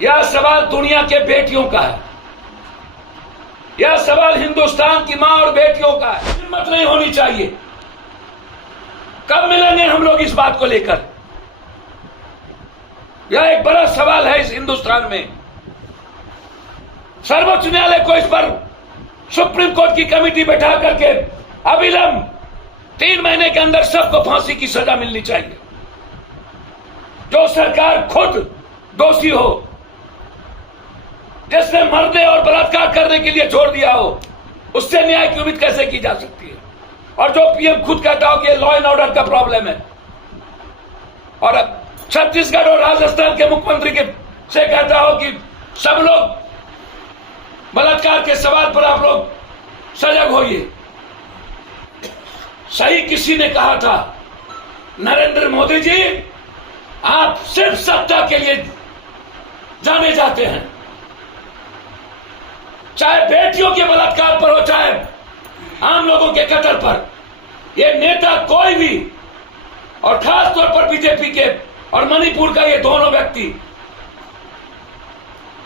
यह सवाल दुनिया के बेटियों का है। यह सवाल हिंदुस्तान की मां और बेटियों का है। हिम्मत नहीं होनी चाहिए। कब मिलेंगे हम लोग इस बात को लेकर? यह एक बड़ा सवाल है इस हिंदुस्तान में। सर्वोच्च न्यायालय को इस पर सुप्रीम कोर्ट की कमेटी बैठा करके अविलंब 3 महीने के अंदर सबको फांसी की सजा मिलनी चाहिए। जो सरकार खुद दोषी हो, जिसने मरने और बलात्कार करने के लिए छोड़ दिया हो, उससे न्याय की उम्मीद कैसे की जा सकती है? और जो पीएम खुद कहता हो कि लॉ एंड ऑर्डर का प्रॉब्लम है, और अब छत्तीसगढ़ और राजस्थान के मुख्यमंत्री के से कहता हो कि सब लोग बलात्कार के सवाल पर आप लोग सजग होइए। सही किसी ने कहा था, नरेंद्र मोदी जी आप सिर्फ सत्ता के लिए जाने जाते हैं। चाहे बेटियों के बलात्कार पर हो, चाहे आम लोगों के कत्ल पर, ये नेता कोई भी, और खास तौर पर बीजेपी के और मणिपुर का ये दोनों व्यक्ति,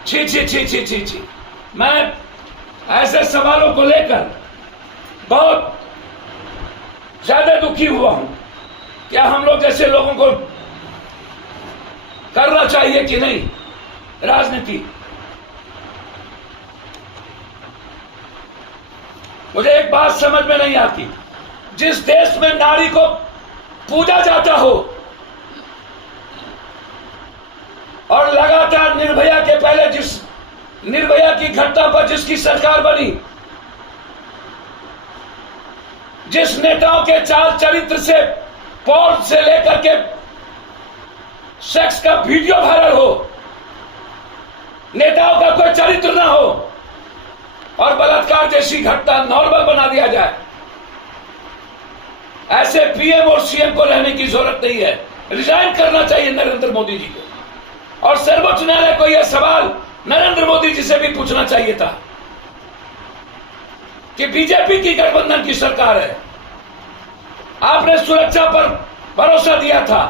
छी छी छी छी छी छी। मैं ऐसे सवालों को लेकर बहुत ज्यादा दुखी हुआ हूं। क्या हम लोग जैसे लोगों को करना चाहिए कि नहीं राजनीति? मुझे एक बात समझ में नहीं आती, जिस देश में नारी को पूजा जाता हो और लगातार निर्भया के पहले जिस निर्भया की घटना पर जिसकी सरकार बनी, जिस नेताओं के चाल चरित्र से, पोर्न से लेकर के सेक्स का वीडियो वायरल हो, नेताओं का कोई चरित्र ना हो और बलात्कार जैसी घटना नॉर्मल बना दिया जाए, ऐसे पीएम और सीएम को रहने की जरूरत नहीं है। रिजाइन करना चाहिए नरेंद्र मोदी जी को। और सर्वोच्च न्यायालय को यह सवाल नरेंद्र मोदी जी से भी पूछना चाहिए था कि बीजेपी की गठबंधन की सरकार है, आपने सुरक्षा पर भरोसा दिया था,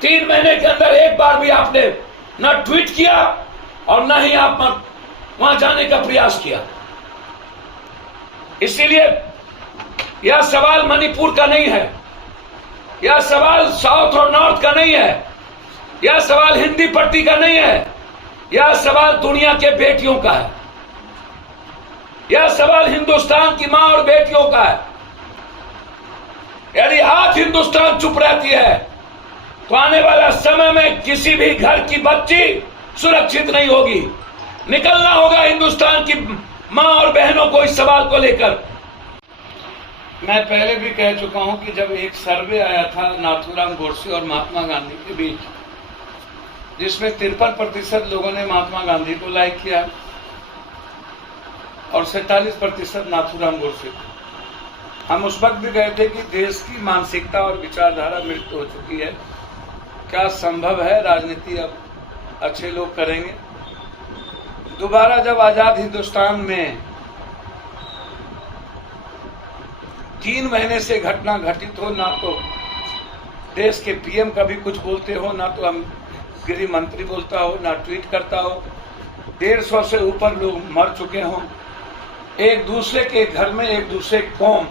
3 महीने के अंदर एक बार भी आपने न ट्वीट किया और न ही आप वहां जाने का प्रयास किया। इसीलिए यह सवाल मणिपुर का नहीं है, यह सवाल साउथ और नॉर्थ का नहीं है, यह सवाल हिंदी पट्टी का नहीं है, यह सवाल दुनिया के बेटियों का है, यह सवाल हिंदुस्तान की मां और बेटियों का है। यदि आज हिंदुस्तान चुप रहती है तो आने वाला समय में किसी भी घर की बच्ची सुरक्षित नहीं होगी। निकलना होगा हिंदुस्तान की मां और बहनों को इस सवाल को लेकर। मैं पहले भी कह चुका हूं कि जब एक सर्वे आया था नाथूराम गोडसे और महात्मा गांधी के बीच, जिसमें 53% लोगों ने महात्मा गांधी को लाइक किया और 47% नाथूराम गोडसे को। हम उस वक्त भी गए थे कि देश की मानसिकता और विचारधारा मृत हो चुकी है। क्या संभव है राजनीति अब अच्छे लोग करेंगे? दोबारा जब आजाद हिंदुस्तान में 3 महीने से घटना घटित हो, ना तो देश के पीएम कभी कुछ बोलते हो, ना तो हम गृह मंत्री बोलता हो, ना ट्वीट करता हो, 150 से ऊपर लोग मर चुके हों, एक दूसरे के घर में एक दूसरे कौम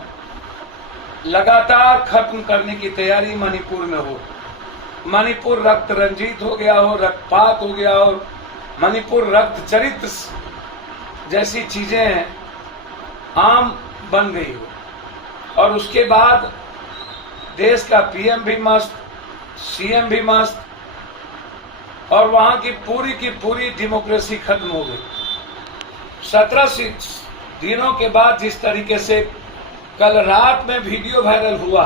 लगातार खत्म करने की तैयारी मणिपुर में हो, मणिपुर रक्त रंजित हो गया हो, रक्तपात हो गया हो, मणिपुर रक्त चरित्र जैसी चीजें आम बन गई हो, और उसके बाद देश का पीएम भी मस्त, सीएम भी मस्त, और वहां की पूरी डेमोक्रेसी खत्म हो गई। 17 दिनों के बाद जिस तरीके से कल रात में वीडियो वायरल हुआ,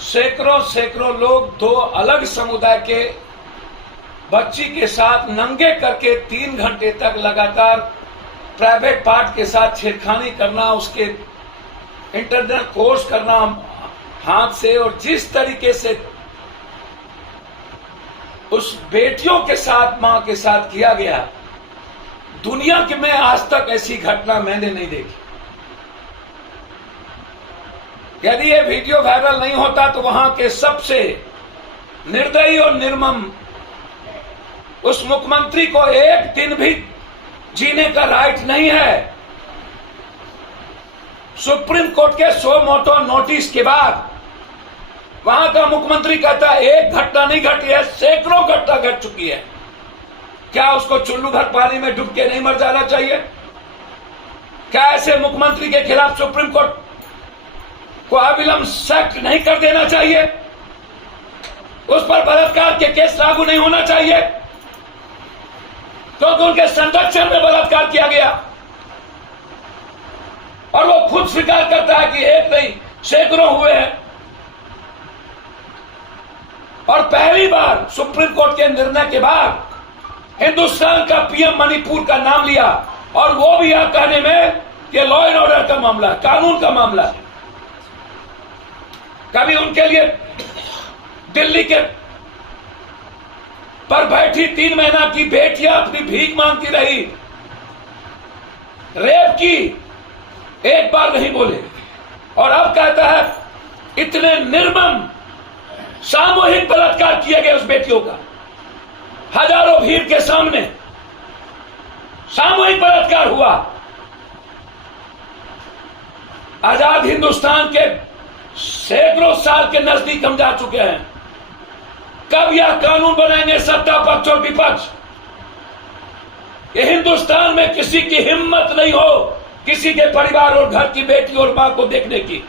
सैकड़ों लोग 2 अलग समुदाय के बच्ची के साथ नंगे करके 3 घंटे तक लगातार प्राइवेट पार्ट के साथ छेड़खानी करना, उसके इंटरनल कोर्स करना हाथ से, और जिस तरीके से उस बेटियों के साथ, मां के साथ किया गया, दुनिया के में आज तक ऐसी घटना मैंने नहीं देखी। यदि ये वीडियो वायरल नहीं होता तो वहां के सबसे निर्दयी और निर्मम उस मुख्यमंत्री को एक दिन भी जीने का राइट नहीं है। सुप्रीम कोर्ट के सो मोटो नोटिस के बाद वहां का मुख्यमंत्री कहता है एक घटना नहीं घटी है, सैकड़ों घटना घट चुकी है। क्या उसको चुल्लू भर पानी में डूब के नहीं मर जाना चाहिए? क्या ऐसे मुख्यमंत्री के खिलाफ सुप्रीम कोर्ट को अविलंब सख्त नहीं कर देना चाहिए? उस पर बलात्कार के केस लागू नहीं होना चाहिए क्योंकि उनके संरक्षण में बलात्कार किया गया। और वो खुद स्वीकार करता है कि एक नहीं सैकड़ों हुए हैं। और पहली बार सुप्रीम कोर्ट के निर्णय के बाद हिंदुस्तान का पीएम मणिपुर का नाम लिया, और वो भी यह कहने में कि लॉ एंड ऑर्डर का मामला, कानून का मामला है। कभी उनके लिए दिल्ली के पर बैठी 3 महीना की बेटियां अपनी भीख मांगती रही, रेप की, एक बार नहीं बोले। और अब कहता है इतने निर्मम सामूहिक बलात्कार किए गए उस बेटियों का, हजारों भीड़ के सामने सामूहिक बलात्कार हुआ। आजाद हिंदुस्तान के सैकड़ों साल के नजदीक हम जा चुके हैं। कब यह कानून बनाएंगे सत्ता पक्ष और विपक्ष? ये हिंदुस्तान में किसी की हिम्मत नहीं हो किसी के परिवार और घर की बेटी और मां को देखने की।